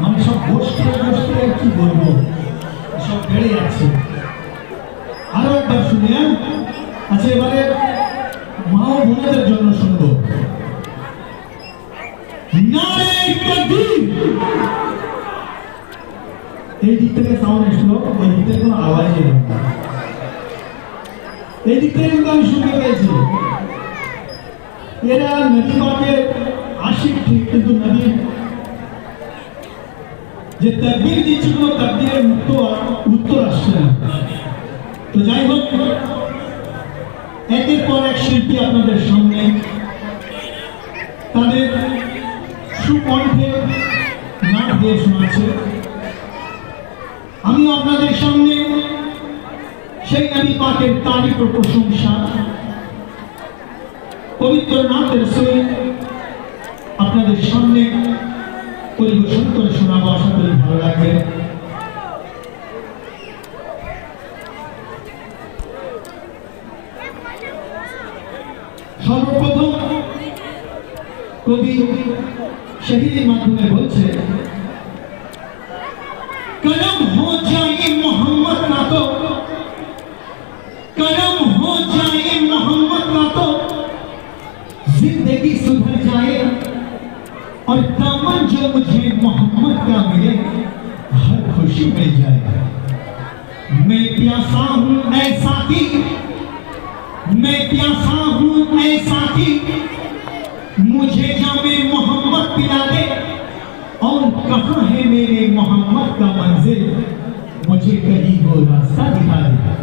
মানে সব গোষ্ঠী গোষ্ঠী আর কি বলব? সব বেড়ে যাচ্ছে আরও একবার শুনি? আচ্ছা এবারে মা ও বোনেদের জন্য শুনব। এই দিক থেকে সাউন্ড এসলো এই দিক থেকে কোনো আওয়াজই এলো এই দিক থেকে কিন্তু আমি শুনতে পেয়েছি। এরা নদী পাকের আশিক ঠিক কিন্তু নদীর যে তকবির দিচ্ছে কোনো তকবিরের উত্তর উত্তর আসছে না। তো যাই হোক, একের পর এক শিল্পী আপনাদের সামনে। তাদের সুকণ্ঠে নাচ দিয়ে শোনাচ্ছে। আমি আপনাদের সামনে সেই নবী পাকের তারিফ ও প্রশংসা, পবিত্র নাথের সহিত আপনাদের সামনে পরিবেশন করে শোনাবো আশা করি ভালো লাগবে। সর্বপ্রথম কবি শহীদের মাধ্যমে বলছে دامن جو مجھے محمد کا ملے ہر خوشی مل جائے میں پیاسا ہوں اے ساتھی؟ میں پیاسا ہوں اے ساتھی؟ مجھے جام محمد پلا دے۔ اور کہاں ہے میرے محمد کا منزل؟ مجھے کہیں وہ راستہ دکھا دے۔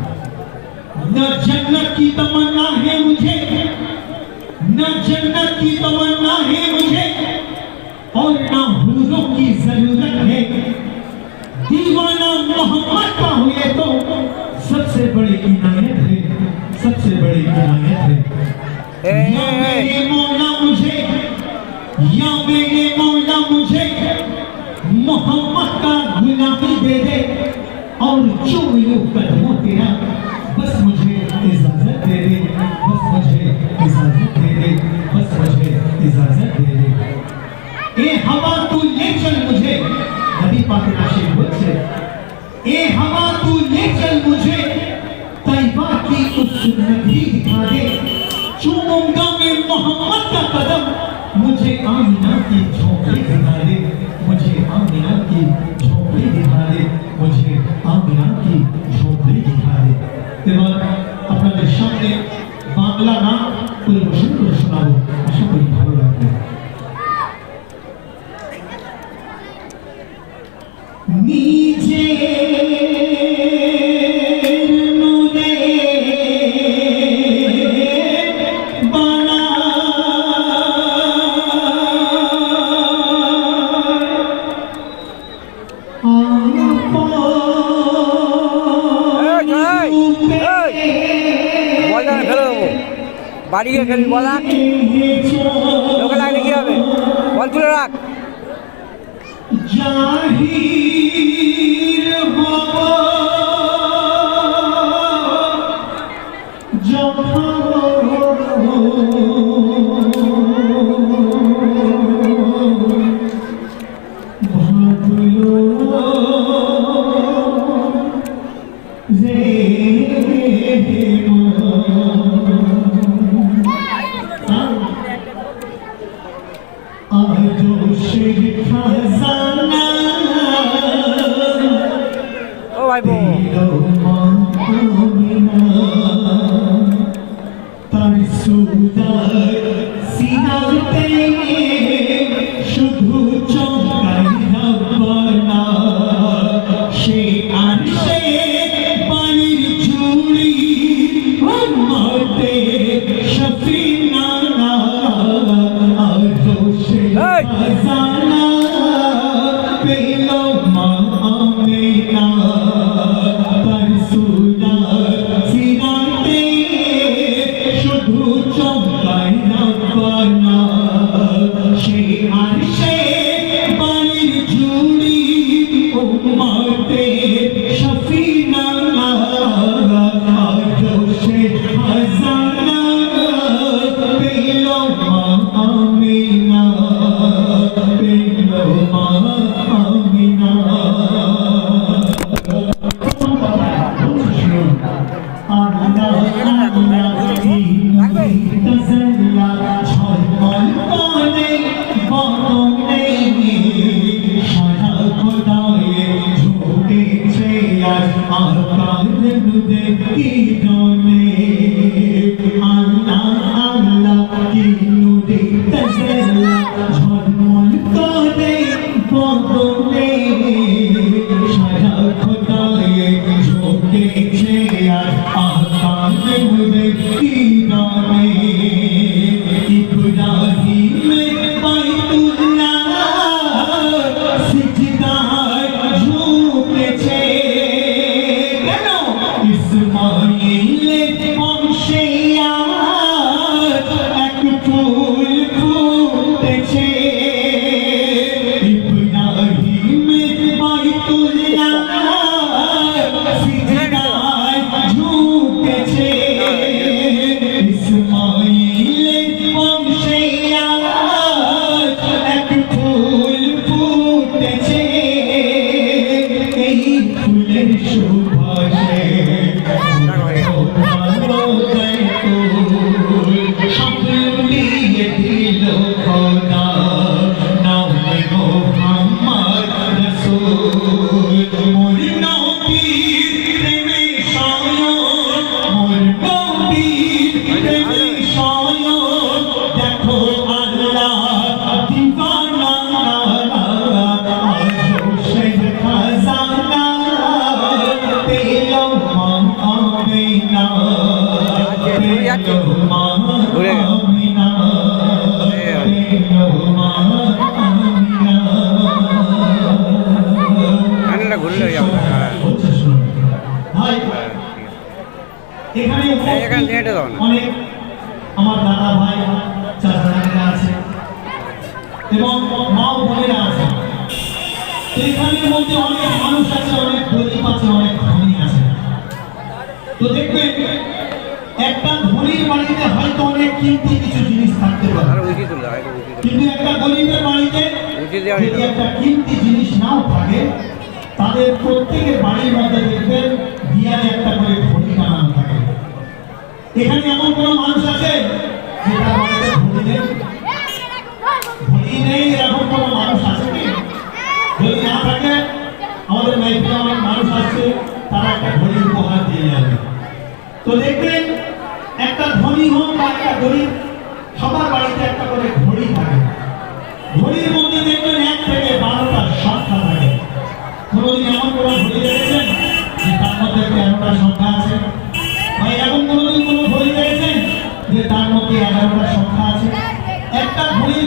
نہ جنت کی تمنا ہے مجھے، نہ جنت کی تمنا ہے مجھے۔ اور ناحوزوں کی ضرورت ہے۔ دیوانہ محمد کا ہوئے تو سب سے بڑی عنایت ہے۔ سب سے بڑی عنایت ہے۔ یا میرے مولا مجھے یا میرے مولا مجھے محمد کا غلامی دے دے اور جو میرے قدموں تیرا بس مجھے اجازت دے دے۔ بس مجھے اجازت اے ہوا تو لے چل مجھے۔ نبی پاک راشد خود سے اے ہوا تو لے چل مجھے۔ طیبہ کی اس سنت ہی دکھا دے۔ چوموں گا میں محمد کا قدم، مجھے آمینہ کی جھونپڑی دکھا دے۔ مجھے آمینہ کی جھونپڑی دکھا دے۔ مجھے آمینہ کی جھونپڑی دکھا دے۔ کے بعد اپنا دشان نے بانگلہ نام que el iguala বাড়িতে হয়তো অনেক কিন্তু কিছু জিনিস থাকতে পারে। কিন্তু একটা গরিবের বাড়িতে যদি একটা কিনতি জিনিস নাও থাকে তাদের প্রত্যেকের বাড়ির মধ্যে দেখবেন একটা করে ঘড়ি টানানো থাকে। এখানে এমন কোনো মানুষ আছে যে তার বাড়িতে ঘড়ি নেই? ঘড়ি নেই এরকম কোনো মানুষ আছে কি? যদি না থাকে 약간 본인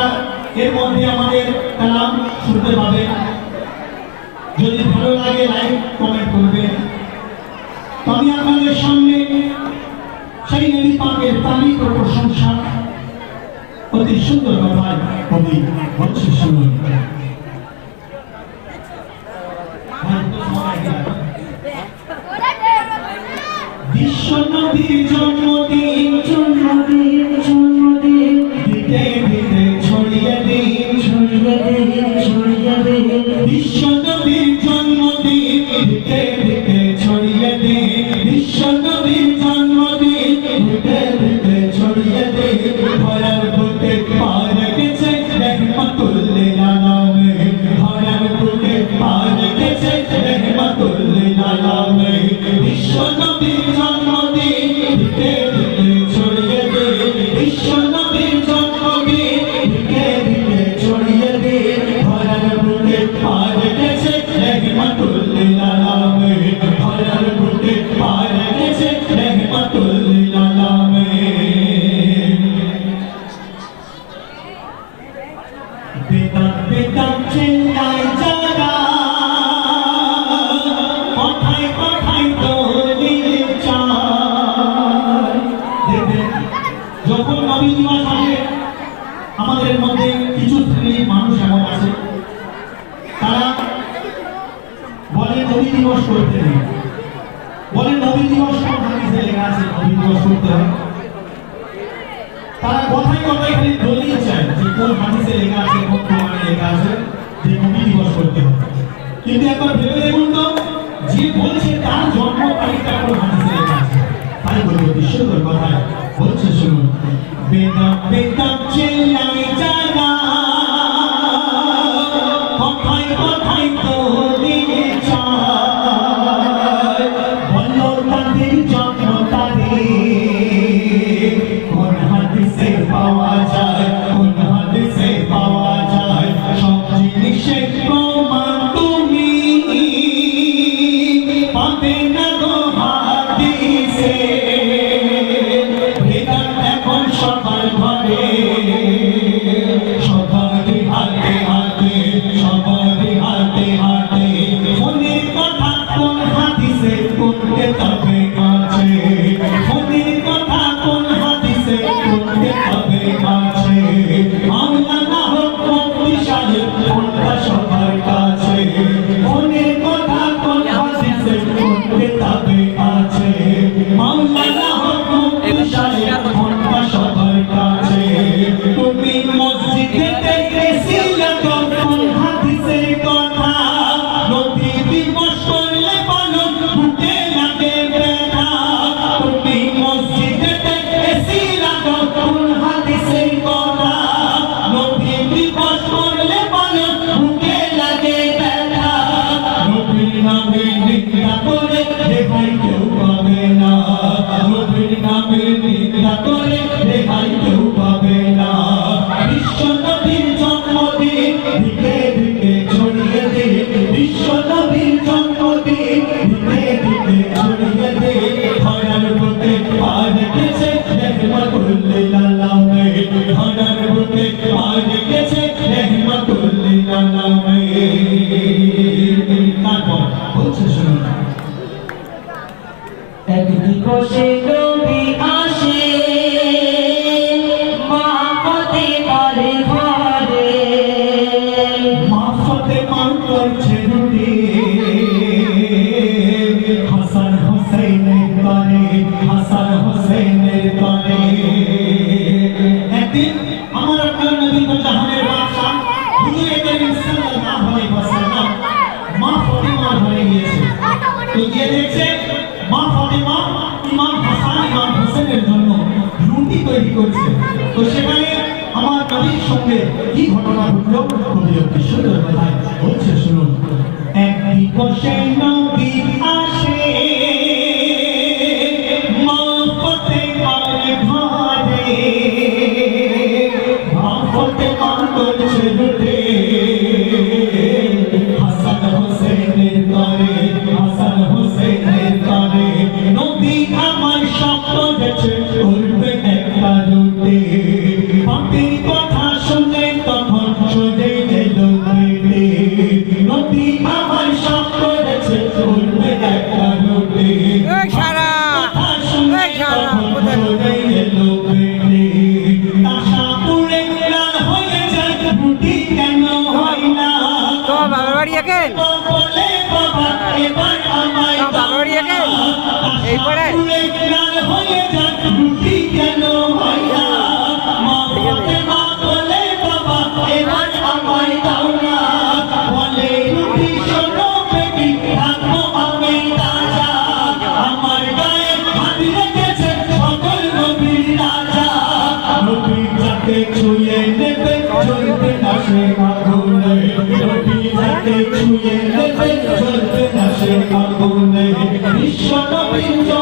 আপনারা এর মধ্যে আমাদের কালাম শুনতে পাবেন। যদি ভালো লাগে লাইক কমেন্ট করবেন। আমি আপনাদের সামনে সেই নদী পাকের তালিক ও প্রশংসা অতি সুন্দর কথায় কবি বলছি শুনুন করতে নেই বলে নবী দিবস সব হাদিসে লেখা আছে নবী দিবস করতে তারা কথাই কথাই খালি দলিল যে কোন হাদিসে লেখা আছে, কোন কোরআনে লেখা আছে যে নবী দিবস করতে কিন্তু একবার ভেবে দেখুন তো, যে বলছে তার জন্ম তারিখটা কোন হাদিসে লেখা আছে। তাই বলব বিশ্বকর কথায় বলছে, শুনুন। বেদাম বেদাম চে بالليل করেছে। তো সেখানে আমার সঙ্গে কি ঘটনা ঘটলো? কবি সুন্দর কথায় বলছে শুনুন। এক 干了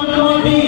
Come on, come on,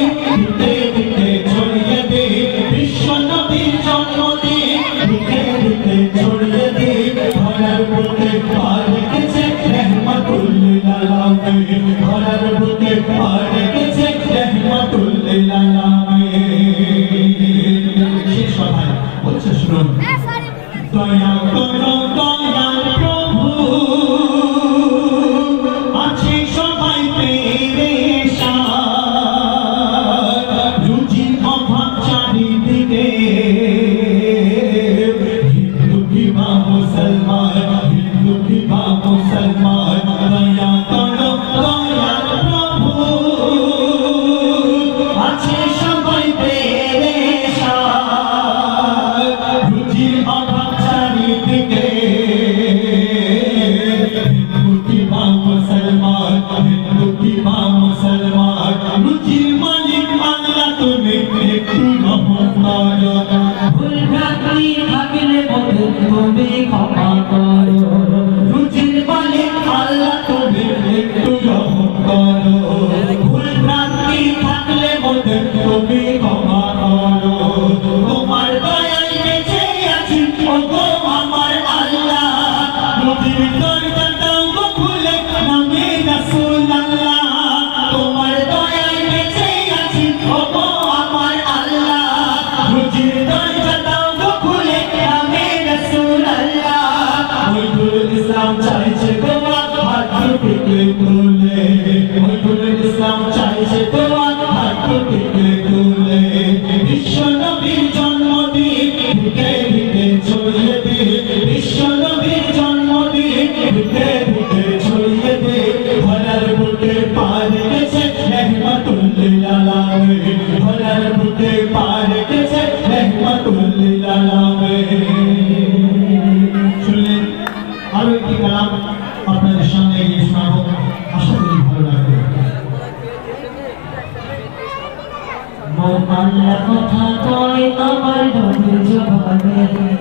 Bangla কথা কয় আমার নবীর জবানে।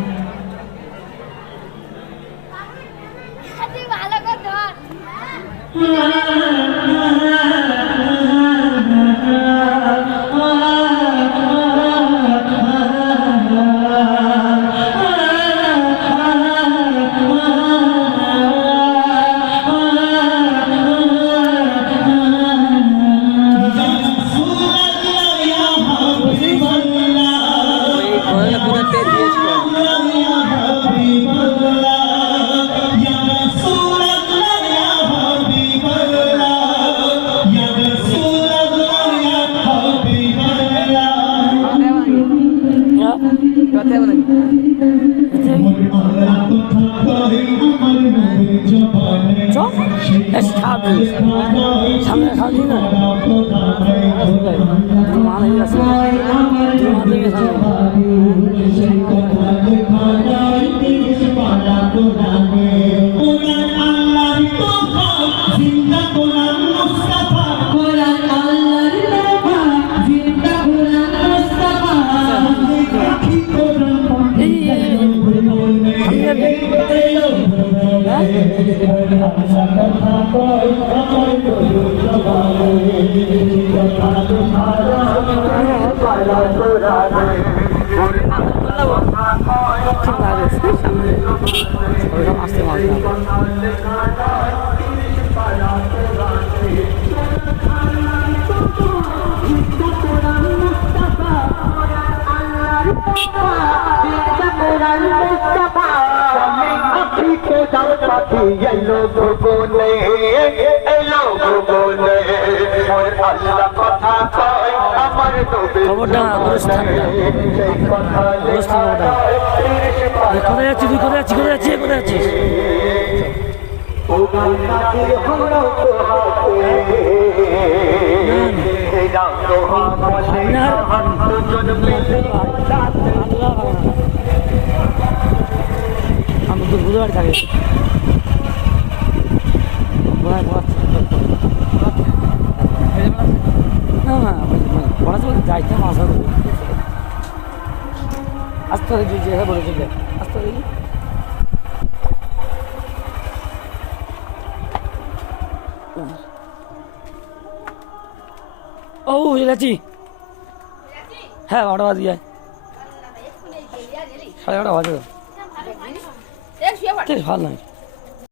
ঠিক লাগে সামনে ওরকম আসতে মারতে খবরটা অনুষ্ঠান কোথায় যাচ্ছি তুই? কোথায় যাচ্ছি কোথায় যাচ্ছি কোথায় যাচ্ছিস আমি তো পারি থাকে কোথায় না না পড়াশোনা যাইতে আসা আসতে হবে যে হ্যাঁ বলেছিল আসতে হবে ও বুঝে যাচ্ছি হ্যাঁ অটো বাজি যায় সাড়ে আটটা বাজে তো শুয়ে পড় ভালো নয়